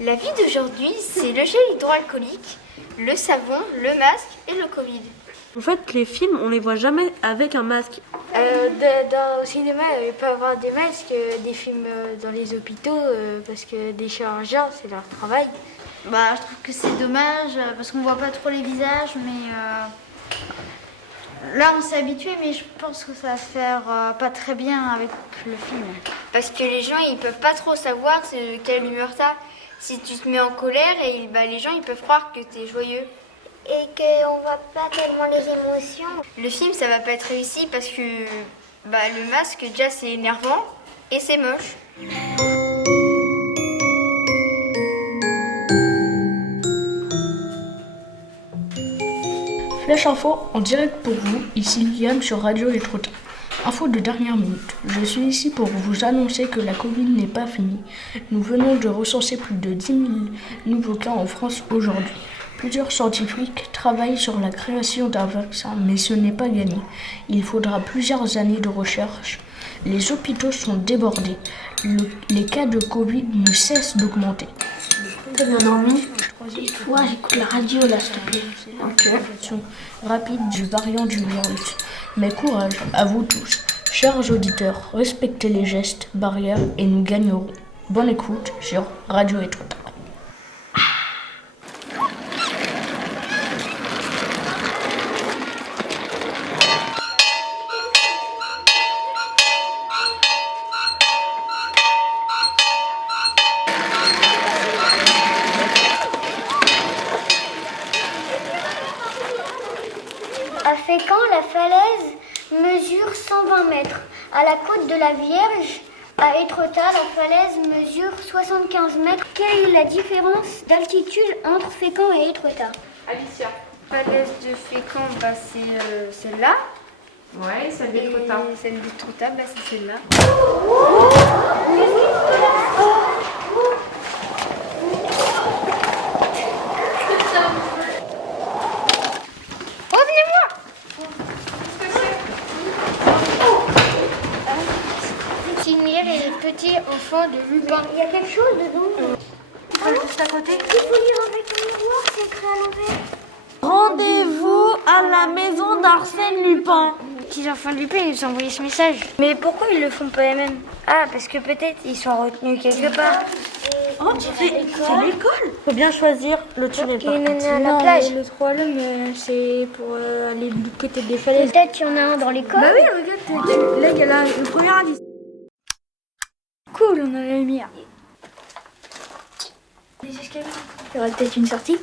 La vie d'aujourd'hui, c'est le gel hydroalcoolique, le savon, le masque et le Covid. En fait, les films, on les voit jamais avec un masque. Au cinéma, il peut y avoir des masques, des films dans les hôpitaux, parce que des chirurgiens, c'est leur travail. Je trouve que c'est dommage, parce qu'on voit pas trop les visages, mais là on s'est habitué, mais je pense que ça va faire pas très bien avec le film. Parce que les gens, ils peuvent pas trop savoir quelle humeur t'as. Si tu te mets en colère, les gens, ils peuvent croire que t'es joyeux. Et qu'on voit pas tellement les émotions. Le film, ça va pas être réussi parce que le masque, déjà, c'est énervant et c'est moche. Flash Info en direct pour vous, ici Liane sur Radio Les Trottins. Info de dernière minute. Je suis ici pour vous annoncer que la Covid n'est pas finie. Nous venons de recenser plus de 10 000 nouveaux cas en France aujourd'hui. Plusieurs scientifiques travaillent sur la création d'un vaccin, mais ce n'est pas gagné. Il faudra plusieurs années de recherche. Les hôpitaux sont débordés. Les cas de Covid ne cessent d'augmenter. T'as bien dormi? Ouais, j'écoute la radio là, s'il te plaît. Ok. Rapide du variant du virus. Mais courage à vous tous. Chers auditeurs, respectez les gestes, barrières et nous gagnerons. Bonne écoute sur Radio Les Trottins. À Fécamp, la falaise mesure 120 mètres. À la côte de la Vierge, à Étretat, la falaise mesure 75 mètres. Quelle est la différence d'altitude entre Fécamp et Étretat? Alicia. Falaise de Fécamp, c'est celle-là. Ouais, celle d'Étretat. Et celle d'Étretat, c'est celle-là. Signer les petits enfants de Lupin. Il y a quelque chose dedans. Juste à côté. Il faut lire avec un miroir, c'est écrit à l'envers. Rendez-vous à la maison d'Arsène Lupin. Les petits enfants de Lupin, ils nous ont envoyé ce message. Mais pourquoi ils le font pas eux-mêmes? Ah, parce que peut-être ils sont retenus quelque part. Oh, c'est l'école. Faut bien choisir le tunnel. Il y en a à la plage. Le troisième, c'est pour aller du côté des falaises. Peut-être qu'il y en a un dans l'école. Bah oui, regarde, là il y a le premier indice. Cool, on a la lumière. Les escaliers. Il y aurait peut-être une sortie.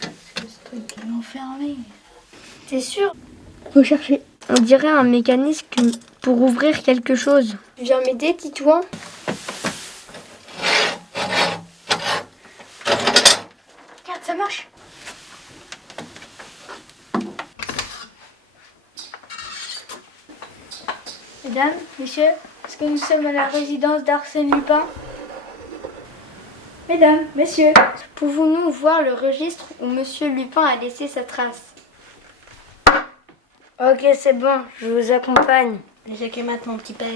Ce truc est enfermé. T'es sûr? Faut chercher. On dirait un mécanisme pour ouvrir quelque chose. Tu viens m'aider, Titouan? Regarde, ça marche. Mesdames, messieurs, est-ce que nous sommes à la résidence d'Arsène Lupin? Mesdames, messieurs, Pouvons-nous voir le registre où Monsieur Lupin a laissé sa trace? ok, c'est bon, je vous accompagne. Déjà que maintenant, mon petit père.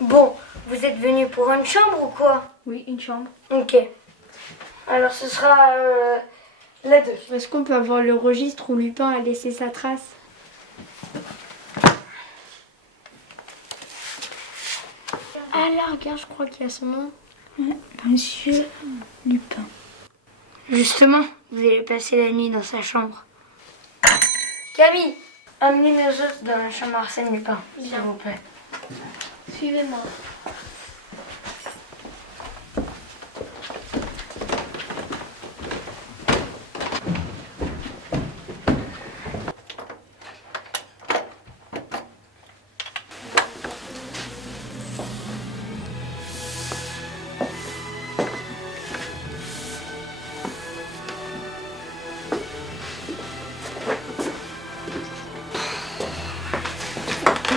Bon, vous êtes venus pour une chambre ou quoi? Oui, une chambre. Ok. Alors ce sera la 2. Est-ce qu'on peut avoir le registre où Lupin a laissé sa trace? Ah là, regarde, je crois qu'il y a son nom. Monsieur Lupin. Justement, vous allez passer la nuit dans sa chambre. Camille, amenez nos autres dans la chambre Arsène Lupin, s'il vous plaît. Suivez-moi.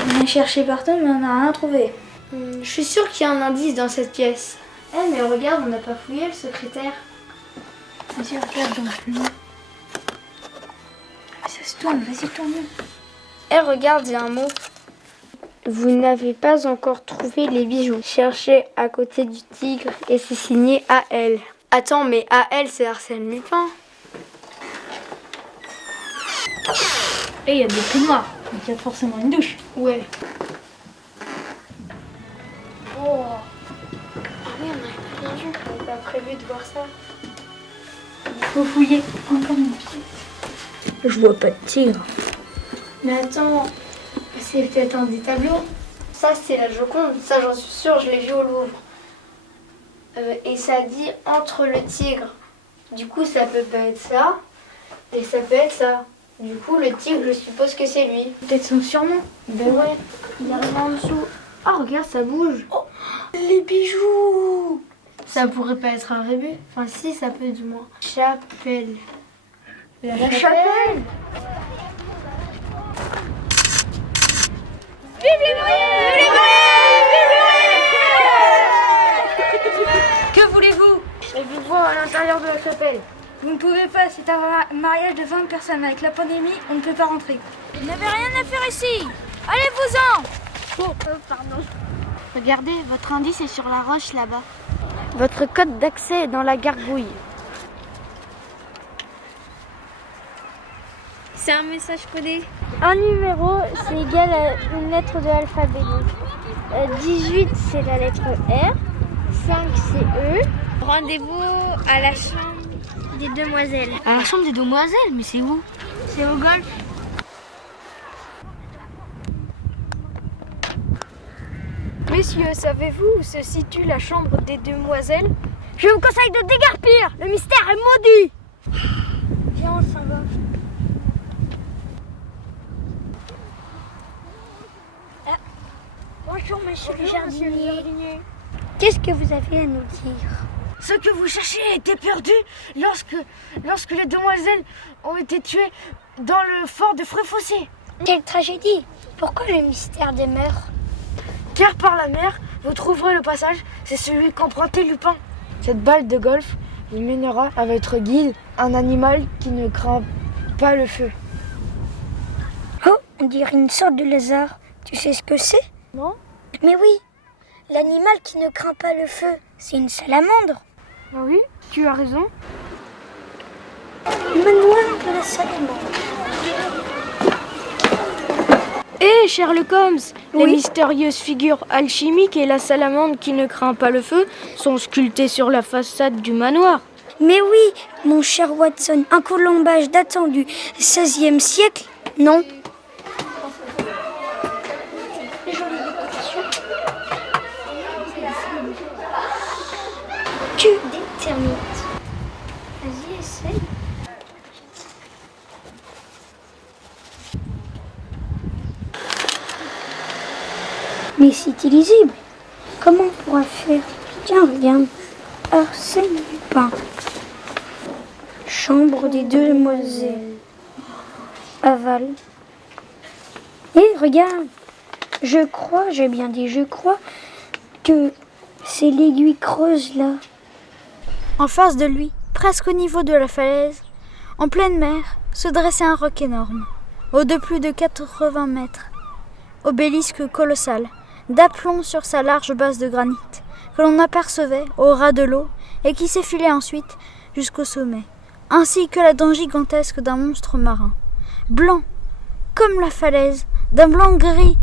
On a cherché partout, mais on n'a rien trouvé. Je suis sûre qu'il y a un indice dans cette pièce. Mais regarde, on n'a pas fouillé le secrétaire. Vas-y, regarde dans le film. Ça se tourne, vas-y, tourne. Regarde, il y a un mot. Vous n'avez pas encore trouvé les bijoux. Cherchez à côté du tigre et c'est signé A.L. Attends, mais A.L. c'est Arsène Lupin. Et il y a des peignoirs, donc il y a forcément une douche. Ouais. Oh. Ah oui, on n'avait pas bien vu. On n'avait pas prévu de voir ça. Il faut fouiller encore une pièce. Je vois pas de tigre. Mais attends, c'est peut-être un des tableaux. Ça, c'est la Joconde. Ça, j'en suis sûre, je l'ai vu au Louvre. Et ça dit entre le tigre. Du coup, ça peut pas être ça. Et ça peut être ça. Du coup, le tigre, je suppose que c'est lui. Peut-être son surnom. Ben ouais, il arrive en dessous. Oh, regarde, ça bouge. Oh, les bijoux. Ça pourrait pas être un rébut. Enfin, si, ça peut du moins. Chapelle. La chapelle. Que voulez-vous? Je veux voir à l'intérieur de la chapelle. Vous ne pouvez pas, c'est un mariage de 20 personnes. Avec la pandémie, on ne peut pas rentrer. Vous n'avez rien à faire ici. Allez-vous-en. Pardon. Regardez, votre indice est sur la roche là-bas. Votre code d'accès est dans la gargouille. C'est un message codé. Un numéro, c'est égal à une lettre de l'alphabet. Donc, 18, c'est la lettre R. 5, c'est E. Rendez-vous à la chambre des demoiselles. À la chambre des demoiselles, mais c'est où? C'est au golf. Messieurs, savez-vous où se situe la chambre des demoiselles? Je vous conseille de déguerpir. Le mystère est maudit. Viens, on s'en va. Bonjour, monsieur le jardinier. Qu'est-ce que vous avez à nous dire? Ce que vous cherchez a été perdu lorsque les demoiselles ont été tuées dans le fort de Fréfossé. Quelle tragédie! Pourquoi le mystère demeure? Car par la mer, vous trouverez le passage, c'est celui qu'empruntait Lupin. Cette balle de golf vous mènera à votre guide, un animal qui ne craint pas le feu. Oh, on dirait une sorte de lézard. Tu sais ce que c'est? Non? Mais oui, l'animal qui ne craint pas le feu, c'est une salamandre. Ah oui, tu as raison. Le manoir de la salamandre. Hé, Sherlock Holmes, les mystérieuses figures alchimiques et la salamandre qui ne craint pas le feu sont sculptées sur la façade du manoir. Mais oui, mon cher Watson, un colombage datant du XVIe siècle, non? Que des termites. Vas-y, essaye. Mais c'est illisible. Comment on pourra faire? Tiens, regarde. Arsène Lupin. Chambre des demoiselles. Aval. Et regarde. Je crois, j'ai bien dit je crois, que c'est l'aiguille creuse là. En face de lui, presque au niveau de la falaise, en pleine mer, se dressait un roc énorme, haut de plus de 80 mètres. Obélisque colossal, d'aplomb sur sa large base de granit, que l'on apercevait au ras de l'eau et qui s'effilait ensuite jusqu'au sommet, ainsi que la dent gigantesque d'un monstre marin, blanc, comme la falaise, d'un blanc gris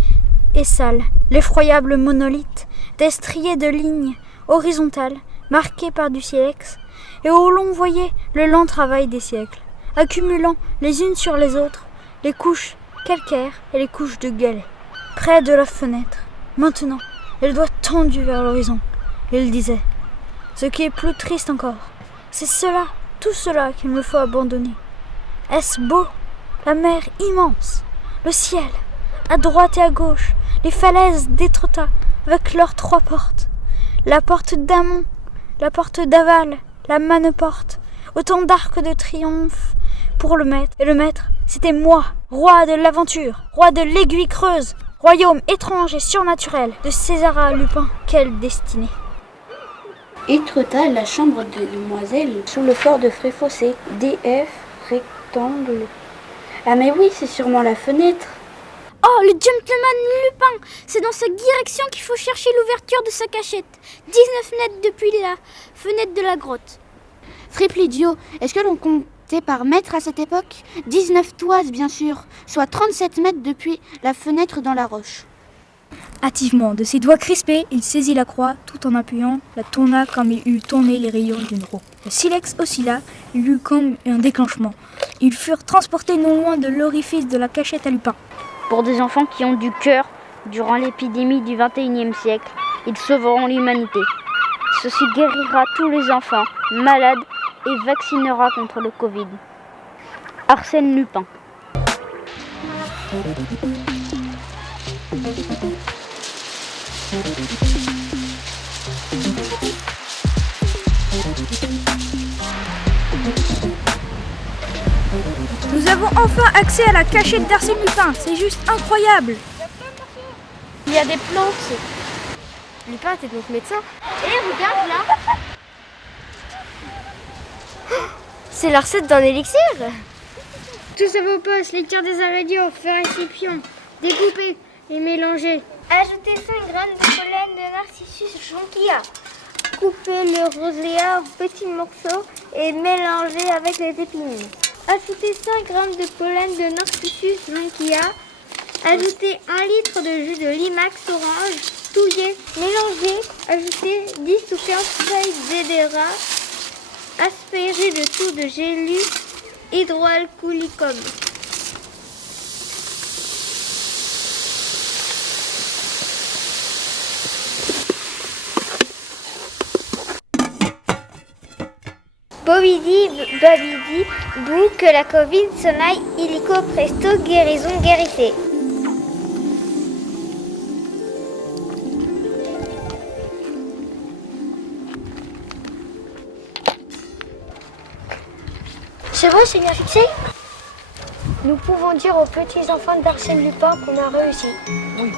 et sale, l'effroyable monolithe, destrié de lignes horizontales, marquées par du silex, et où l'on voyait le lent travail des siècles, accumulant les unes sur les autres les couches calcaires et les couches de galets. Près de la fenêtre, maintenant, les doigts tendus vers l'horizon, il disait « Ce qui est plus triste encore, c'est cela, tout cela qu'il me faut abandonner. Est-ce beau? La mer immense, le ciel, à droite et à gauche, les falaises d'Étretat avec leurs 3 portes, la porte d'Amont, la porte d'Aval, la Manneporte, autant d'arcs de triomphe pour le maître. Et le maître, c'était moi, roi de l'aventure, roi de l'aiguille creuse, royaume étrange et surnaturel de César Lupin. Quelle destinée! Étretat, la chambre des demoiselles, sous le fort de Fréfossé, DF, rectangle. Ah mais oui, c'est sûrement la fenêtre. Oh, le gentleman Lupin! C'est dans cette direction qu'il faut chercher l'ouverture de sa cachette. 19 mètres depuis la fenêtre de la grotte. Triple idiot, est-ce que l'on comptait par mètres à cette époque? 19 toises, bien sûr, soit 37 mètres depuis la fenêtre dans la roche. Hâtivement, de ses doigts crispés, il saisit la croix tout en appuyant, la tourna comme il eût tourné les rayons d'une roue. Le silex oscilla, il eut comme un déclenchement. Ils furent transportés non loin de l'orifice de la cachette à Lupin. Pour des enfants qui ont du cœur, durant l'épidémie du XXIe siècle, ils sauveront l'humanité. Ceci guérira tous les enfants malades et vaccinera contre le Covid. Arsène Lupin. Nous avons enfin accès à la cachette d'Arsène Lupin, c'est juste incroyable. Il y a des plantes. Lupin, t'es donc médecin? Regarde là. C'est la recette d'un élixir. Tous à vos postes, lecture des ingrédients, faire récipient, découper et mélanger. Ajoutez 5 g de pollen de Narcissus jonquilla. Coupez le roséa en petits morceaux et mélangez avec les épines. Ajoutez 5 g de pollen de Narcissus jonquilla. Ajoutez 1 litre de jus de limax orange, touillé, mélangez. Ajoutez 10 ou 15 feuilles d'edéra. Aspirez le tout de gélu hydroalcoolicum. Bobidi, babidi, bou, que la Covid s'en aille, illico presto, guérison, guérissez. C'est vrai, c'est bien fixé? Nous pouvons dire aux petits enfants d'Arsène Lupin qu'on a réussi. Oui.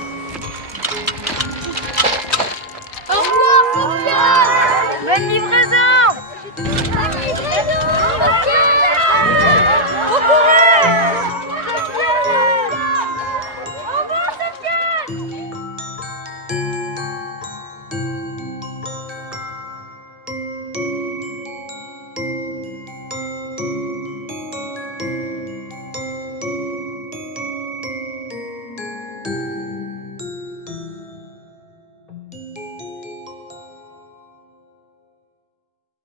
Au revoir, Sophia! Bonne livraison! Bonne livraison!